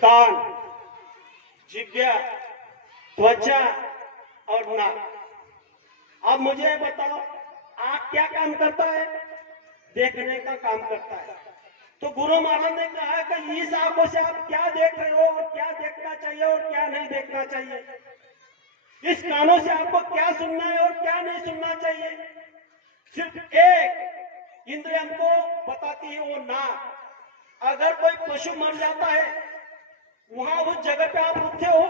कान, जिह्वा, त्वचा और नाक। अब मुझे बताओ, आंख क्या काम करता है? देखने का काम करता है। तो गुरु महाराज ने कहा कि इस आंखों से आप क्या देख रहे हो और क्या देखना चाहिए और क्या नहीं देखना चाहिए। इस कानों से आपको क्या सुनना है और क्या नहीं सुनना चाहिए। सिर्फ एक इंद्रिय हमको बताती है, वो नाक। अगर कोई पशु मर जाता है, वहां उस जगह पे आप रुकते हो?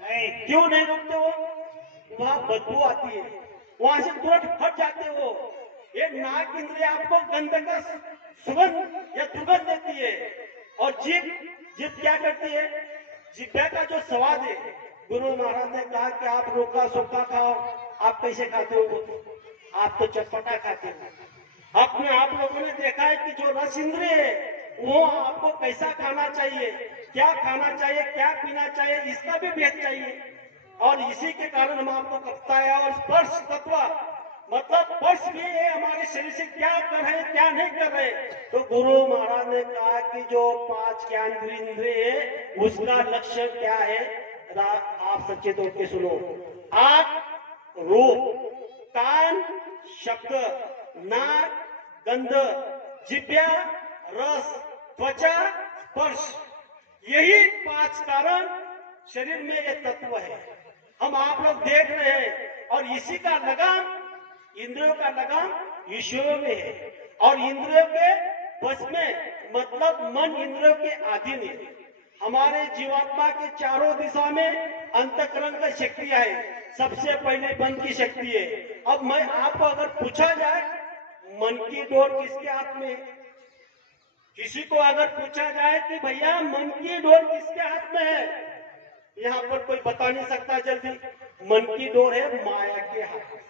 नहीं। क्यों नहीं रुकते हो? वहां बदबू आती है, वहां से तुरंत हट जाते हो। ये नाक इंद्रिय आपको गंध का सुगंध या दुर्गंध देती है। और जीभ, जीभ क्या करती है? जिह्वा का जो स्वाद है, गुरु महाराज ने कहा कि आप रोका सोखा खाओ। आप कैसे खाते हो? आप तो चटपटा खाते हो। अपने आप लोगों ने देखा है कि जो रस इंद्रिय है, वो आपको कैसा खाना चाहिए, क्या खाना चाहिए, क्या पीना चाहिए, इसका भी भेद चाहिए। और इसी के कारण हम आपको कपता है। और स्पर्श तत्व मतलब स्पर्श भी है हमारे शरीर से क्या कर रहे हैं, क्या नहीं कर रहे। तो गुरु महाराज ने कहा कि जो 5 ज्ञानेंद्रिय इंद्रिय है, उसका लक्ष्य क्या है? आप सचेत होकर सुनो। आंख रूप, कान शब्द, नाक गंध, जिह्वा रस, त्वचा स्पर्श। यही 5 कारण शरीर में ये तत्व है। हम आप लोग देख रहे हैं और इसी का लगाम, इंद्रियों का लगाम ईश्वर में है। और इंद्रियों के बस में मतलब मन इंद्रियों के अधीन है। हमारे जीवात्मा के चारों दिशा में अंतःकरण की शक्तियां है। सबसे पहले मन की शक्ति है। अब मैं आपको अगर पूछा जाए, मन की डोर किसके हाथ में है? किसी को अगर पूछा जाए कि भैया मन की डोर किसके हाथ में है, यहाँ पर कोई बता नहीं सकता जल्दी। मन की डोर है माया के हाथ में।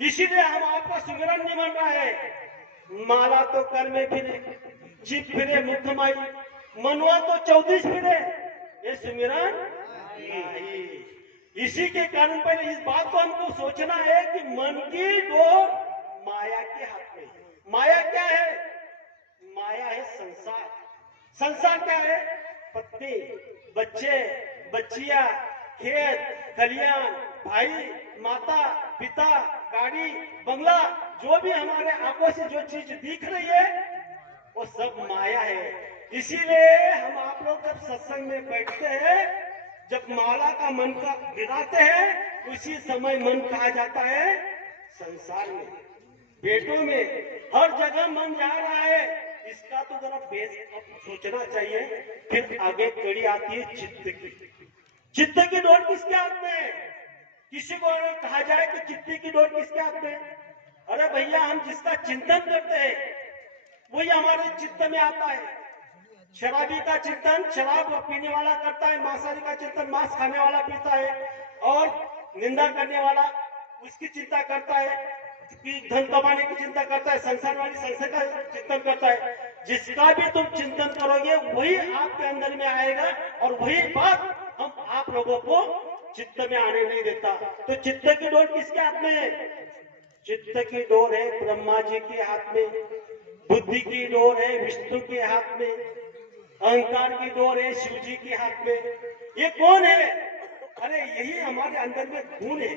इसीलिए हम आपका सुमिरन नहीं बन रहा है। माला तो कर में फिरे, जीभ फिरे मुख माई, मनवा तो 24 फिरे, ये सुमिरन नहीं। इसी के कारण पहले इस बात को हमको सोचना है कि मन की डोर माया के हाथ में। माया क्या है? माया है संसार। संसार क्या है? पत्नी, बच्चे, बच्चियां, खेत खलियान, भाई, माता, पिता, गाड़ी, बंगला, जो भी हमारे आंखों से जो चीज दिख रही है, वो सब माया है। इसीलिए हम आप लोग जब सत्संग में बैठते हैं, जब माला का मन का गिराते हैं, उसी समय मन कहा जाता है संसार में, पेटों में, हर जगह मन जा रहा है। इसका तो जरा बेस सोचना चाहिए। फिर आगे कड़ी आती है चित्त की। चित्त की डोर किसके हाथ में है? किसी को अगर कहा जाए कि चित्त की डोर किसके हाथ में है? अरे भैया, हम जिसका चिंतन करते हैं वही हमारे चित्त में आता है। शराबी का चिंतन शराब पीने वाला करता है, मांसाहारी का चिंतन मांस खाने वाला पीता है, और निंदा करने वाला उसकी चिंता करता है, धन कमाने की चिंता करता है, संसार वाली संसार का चिंतन करता है। जिसका भी तुम चिंतन करोगे वही आपके अंदर में आएगा, और वही बात हम आप लोगों को चित्त में आने नहीं देता। तो चित्त की डोर किसके हाथ में है? चित्त की डोर है ब्रह्मा जी के हाथ में, बुद्धि की डोर है विष्णु के हाथ में, अहंकार की डोर है शिव जी के हाथ में। ये कौन है? अरे यही हमारे अंदर में गुण है,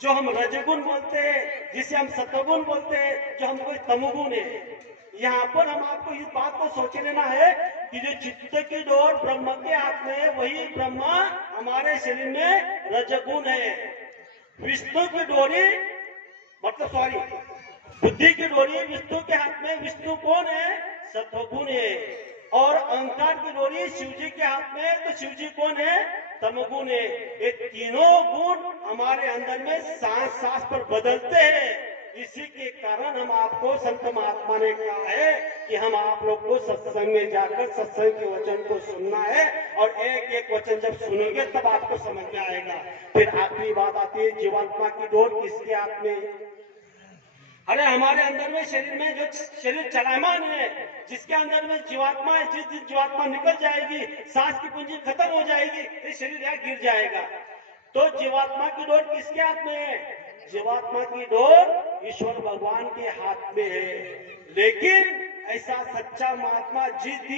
जो हम रजगुण बोलते हैं, जिसे हम सत्वगुण बोलते हैं, जो हम कोई तमोगुण है। यहाँ पर हम आपको इस बात को सोच लेना है कि जो चित्त की डोर ब्रह्म के हाथ में है, वही ब्रह्मा हमारे शरीर में रजगुण है। विष्णु की डोरी मतलब सॉरी बुद्धि की डोरी विष्णु के हाथ में, विष्णु कौन है? सत्वगुण है। और अहंकार की डोरी शिव जी के हाथ में, तो शिव जी कौन है? तमोगुण है। ये तीनों गुण हमारे अंदर में सांस सांस पर बदलते हैं। इसी के कारण हम आपको संत महात्मा ने कहा है कि हम आप लोग को सत्संग में जाकर सत्संग के वचन को सुनना है, और एक एक वचन जब सुनोगे तब आपको समझ में आएगा। फिर आखिरी बात आती है जीवात्मा की डोर किसके हाथ में? अरे हमारे अंदर में शरीर में जो शरीर चलायमान है, जिसके अंदर में जीवात्मा है, जिस दिन जीवात्मा निकल जाएगी, सांस की पूंजी खत्म हो जाएगी, ये शरीर यहाँ गिर जाएगा। तो जीवात्मा की डोर किसके हाथ में है? जीवात्मा की डोर ईश्वर भगवान के हाथ में है। लेकिन ऐसा सच्चा महात्मा जिस दिन